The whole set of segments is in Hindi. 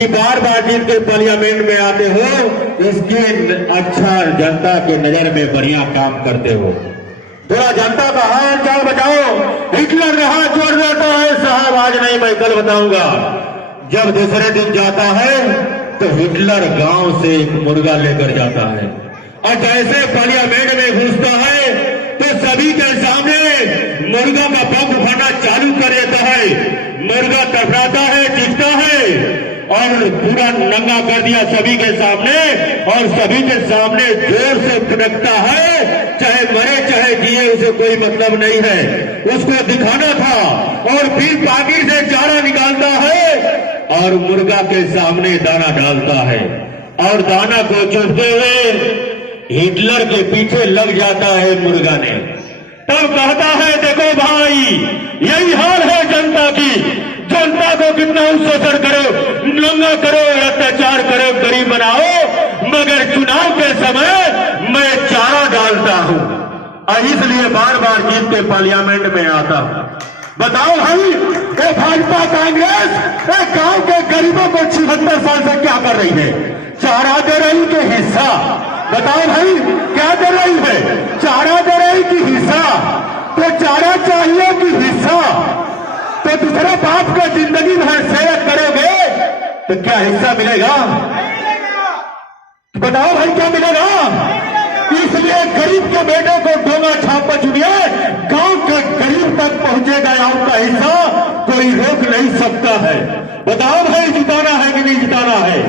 बार बार जिनके पार्लियामेंट में आते हो इसकी अच्छा जनता के नजर में बढ़िया काम करते हो। थोड़ा जनता का हाल चाल बताओ। हिटलर रहा जोड़ जाता है साहब, आज नहीं मैं कल बताऊंगा। जब दूसरे दिन जाता है तो हिटलर गांव से एक मुर्गा लेकर जाता है और जैसे पार्लियामेंट में घुसता है तो सभी के सामने मुर्गा का पंख उठाना चालू कर देता है। मुर्गा तड़पता है, दिखता है और पूरा नंगा कर दिया सभी के सामने और सभी के सामने जोर से फटकता है। चाहे मरे चाहे जिए उसे कोई मतलब नहीं है, उसको दिखाना था। और फिर पाकिट से चारा निकालता है और मुर्गा के सामने दाना डालता है और दाना को चुभते हुए हिटलर के पीछे लग जाता है मुर्गा ने। तब कहता है देखो भाई, यही हाल है जनता की। जनता को कितना शोषण करो, नंगा करो, अत्याचार करो, गरीब बनाओ, मगर चुनाव के समय मैं चारा डालता हूं और इसलिए बार बार जीत के पार्लियामेंट में आता हूं। बताओ भाई, ये भाजपा कांग्रेस एक गांव के गरीबों को 76 साल से क्या कर रही है? चारा दे रही के हिस्सा? बताओ भाई, क्या दे रही है? चारा दे रही कि हिस्सा? तो चारा चाहिए कि हिस्सा? तो दूसरे बाप का जिंदगी भर सेवा करोगे तो क्या हिस्सा मिलेगा? बताओ भाई, क्या मिलेगा? इसलिए गरीब के बेटे को डोंगा छाप पर चुनिए, गांव के गरीब तक पहुंचेगा आपका हिस्सा, कोई रोक नहीं सकता है। बताओ भाई, जिताना है कि नहीं जिताना है?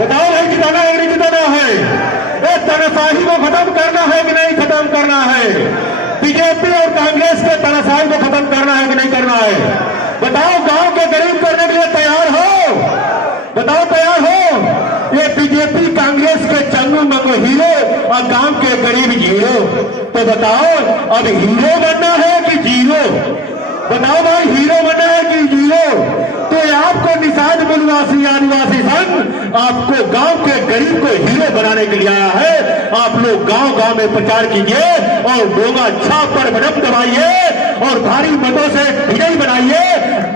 बताओ भाई, जिताना है कि नहीं जिताना है? तानाशाही को खत्म करना है कि नहीं खत्म करना है? बीजेपी और कांग्रेस के तानाशाही को खत्म करना है कि नहीं करना है? बताओ, गांव के गरीब करने के लिए तैयार हो? बताओ, तैयार हो? ये बीजेपी कांग्रेस के चंगू मंगू हीरो और गांव के गरीब जीरो। तो बताओ, अब हीरो बनना है कि जीरो? बताओ भाई, हीरो बनना है कि जीरो? तो आपको निषाद मूलवासी आदिवासी संघ आपको गांव के गरीब को हीरो बनाने के लिए आया है। आप लोग गांव गांव में प्रचार कीजिए और डोंगा छाप पर बटन दबाइए और भारी मतों से विजयी बनाइए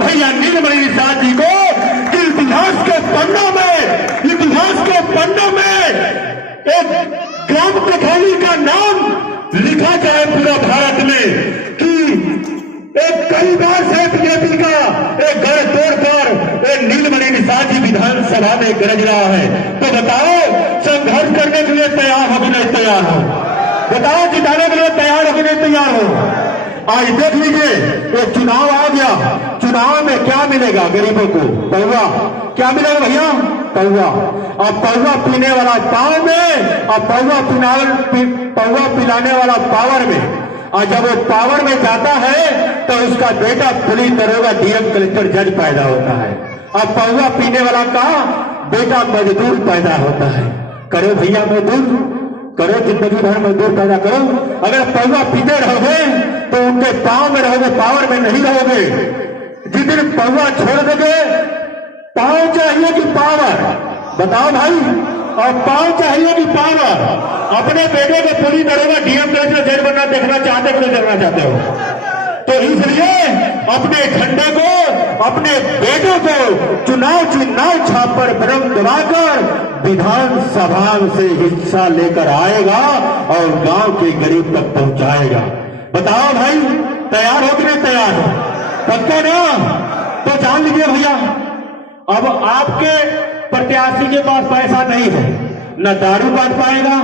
भैया नीलमणि निषाद जी को। इतिहास के पन्नों में एक ग्राम प्रधानी का नाम लिखा जाए पूरा भारत में कि एक कई बार से बीजेपी का एक घर तोड़कर एक नीलमणि निषाद जी विधानसभा में गरज रहा है। तो बताओ, संघर्ष करने के लिए तैयार हो कि नहीं तैयार हो? बताओ, जिताने के लिए तैयार हो कि नहीं तैयार हो? आज देख लीजिए, वो चुनाव आ गया। चुनाव में क्या मिलेगा गरीबों को? पौवा। क्या मिलेगा भैया? पौवा। अब पौवा पीने वाला पाव में और पौवा पिलाने वाला पावर में। और जब वो पावर में जाता है तो उसका बेटा पुलिस दरोगा डीएम कलेक्टर जज पैदा होता है। अब पौवा पीने वाला का बेटा मजदूर पैदा होता है। करो भैया मजदूर, करो, जिंदगी भर मजदूर पैदा करो। अगर पौवा पीते रहोगे तो उनके पांव में रहोगे, पावर में नहीं रहोगे। जिस दिन पौवा छोड़ दोगे, पांव चाहिए कि पावर? बताओ भाई, और पांव चाहिए कि पावर? अपने बेटे को पुलिस दरोगा डीएम कलेक्टर जज बनना देखना चाहते हो? देखना चाहते हो? तो इसलिए अपने झंडे को, अपने बेटों को चुनाव छाप पर बटन दबाकर विधानसभा से हिस्सा लेकर आएगा और गांव के गरीब तक पहुंचाएगा। बताओ भाई, तैयार हो कि नहीं तैयार हो? पक्का ना? तो जान लीजिए भैया, अब आपके प्रत्याशी के पास पैसा नहीं है, न दारू बांट पाएगा,